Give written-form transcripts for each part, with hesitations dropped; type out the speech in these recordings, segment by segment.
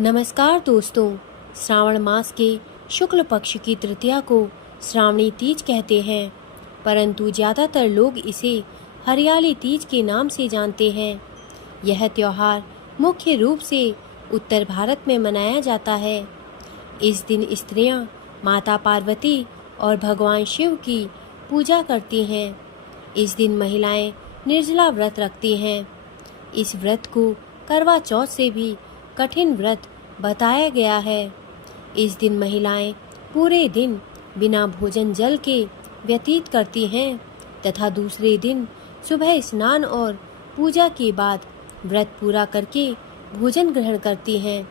नमस्कार दोस्तों। श्रावण मास के शुक्ल पक्ष की तृतीया को श्रावणी तीज कहते हैं, परंतु ज़्यादातर लोग इसे हरियाली तीज के नाम से जानते हैं। यह त्यौहार मुख्य रूप से उत्तर भारत में मनाया जाता है। इस दिन स्त्रियां माता पार्वती और भगवान शिव की पूजा करती हैं। इस दिन महिलाएं निर्जला व्रत रखती हैं। इस व्रत को करवा चौथ से भी कठिन व्रत बताया गया है। इस दिन महिलाएं पूरे दिन बिना भोजन जल के व्यतीत करती हैं तथा दूसरे दिन सुबह स्नान और पूजा के बाद व्रत पूरा करके भोजन ग्रहण करती हैं।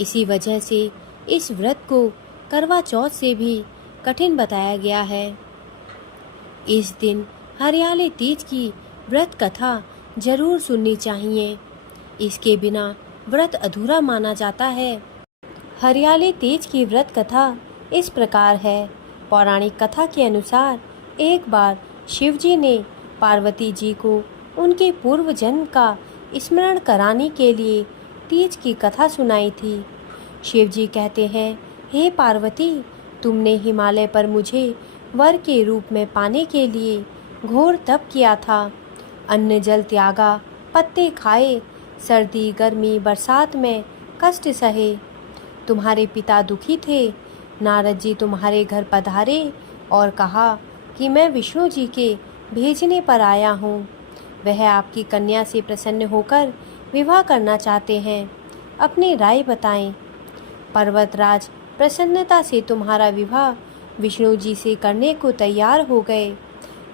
इसी वजह से इस व्रत को करवा चौथ से भी कठिन बताया गया है। इस दिन हरियाली तीज की व्रत कथा जरूर सुननी चाहिए। इसके बिना व्रत अधूरा माना जाता है। हरियाली तीज की व्रत कथा इस प्रकार है। पौराणिक कथा के अनुसार एक बार शिवजी ने पार्वती जी को उनके पूर्व जन्म का स्मरण कराने के लिए तीज की कथा सुनाई थी। शिवजी कहते हैं, हे पार्वती, तुमने हिमालय पर मुझे वर के रूप में पाने के लिए घोर तप किया था। अन्न जल त्यागा, पत्ते खाए, सर्दी गर्मी बरसात में कष्ट सहे। तुम्हारे पिता दुखी थे। नारद जी तुम्हारे घर पधारे और कहा कि मैं विष्णु जी के भेजने पर आया हूँ। वह आपकी कन्या से प्रसन्न होकर विवाह करना चाहते हैं। अपनी राय बताएं। पर्वतराज प्रसन्नता से तुम्हारा विवाह विष्णु जी से करने को तैयार हो गए।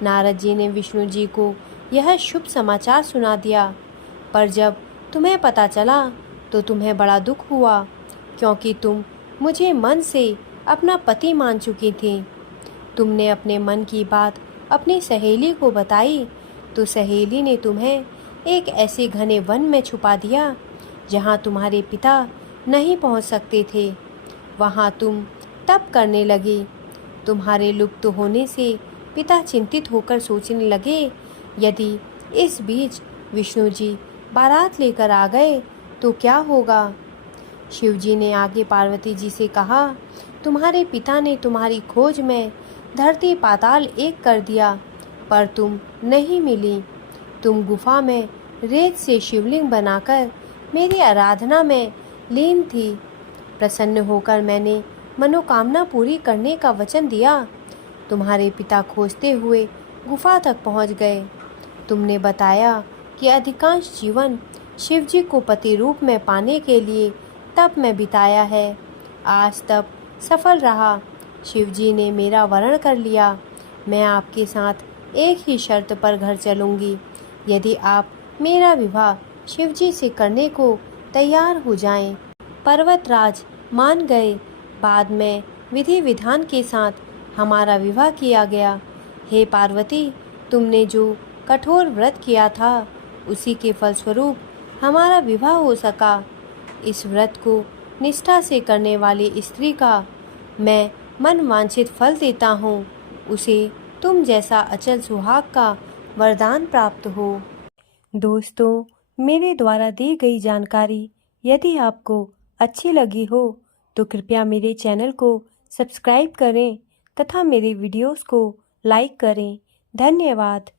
नारद जी ने विष्णु जी को यह शुभ समाचार सुना दिया, पर जब तुम्हें पता चला तो तुम्हें बड़ा दुख हुआ, क्योंकि तुम मुझे मन से अपना पति मान चुकी थी। तुमने अपने मन की बात अपनी सहेली को बताई तो सहेली ने तुम्हें एक ऐसे घने वन में छुपा दिया जहाँ तुम्हारे पिता नहीं पहुँच सकते थे। वहाँ तुम तप करने लगी। तुम्हारे लुप्त होने से पिता चिंतित होकर सोचने लगे, यदि इस बीच विष्णु जी बारात लेकर आ गए तो क्या होगा। शिवजी ने आगे पार्वती जी से कहा, तुम्हारे पिता ने तुम्हारी खोज में धरती पाताल एक कर दिया, पर तुम नहीं मिली। तुम गुफा में रेत से शिवलिंग बनाकर मेरी आराधना में लीन थी। प्रसन्न होकर मैंने मनोकामना पूरी करने का वचन दिया। तुम्हारे पिता खोजते हुए गुफा तक पहुंच गए। तुमने बताया कि अधिकांश जीवन शिवजी को पति रूप में पाने के लिए तप में बिताया है। आज तप सफल रहा। शिवजी ने मेरा वरण कर लिया। मैं आपके साथ एक ही शर्त पर घर चलूंगी, यदि आप मेरा विवाह शिवजी से करने को तैयार हो जाएं। पर्वतराज मान गए। बाद में विधि विधान के साथ हमारा विवाह किया गया। हे पार्वती, तुमने जो कठोर व्रत किया था उसी के फलस्वरूप हमारा विवाह हो सका। इस व्रत को निष्ठा से करने वाली स्त्री का मैं मन वांछित फल देता हूँ। उसे तुम जैसा अचल सुहाग का वरदान प्राप्त हो। दोस्तों, मेरे द्वारा दी गई जानकारी यदि आपको अच्छी लगी हो तो कृपया मेरे चैनल को सब्सक्राइब करें तथा मेरे वीडियोस को लाइक करें। धन्यवाद।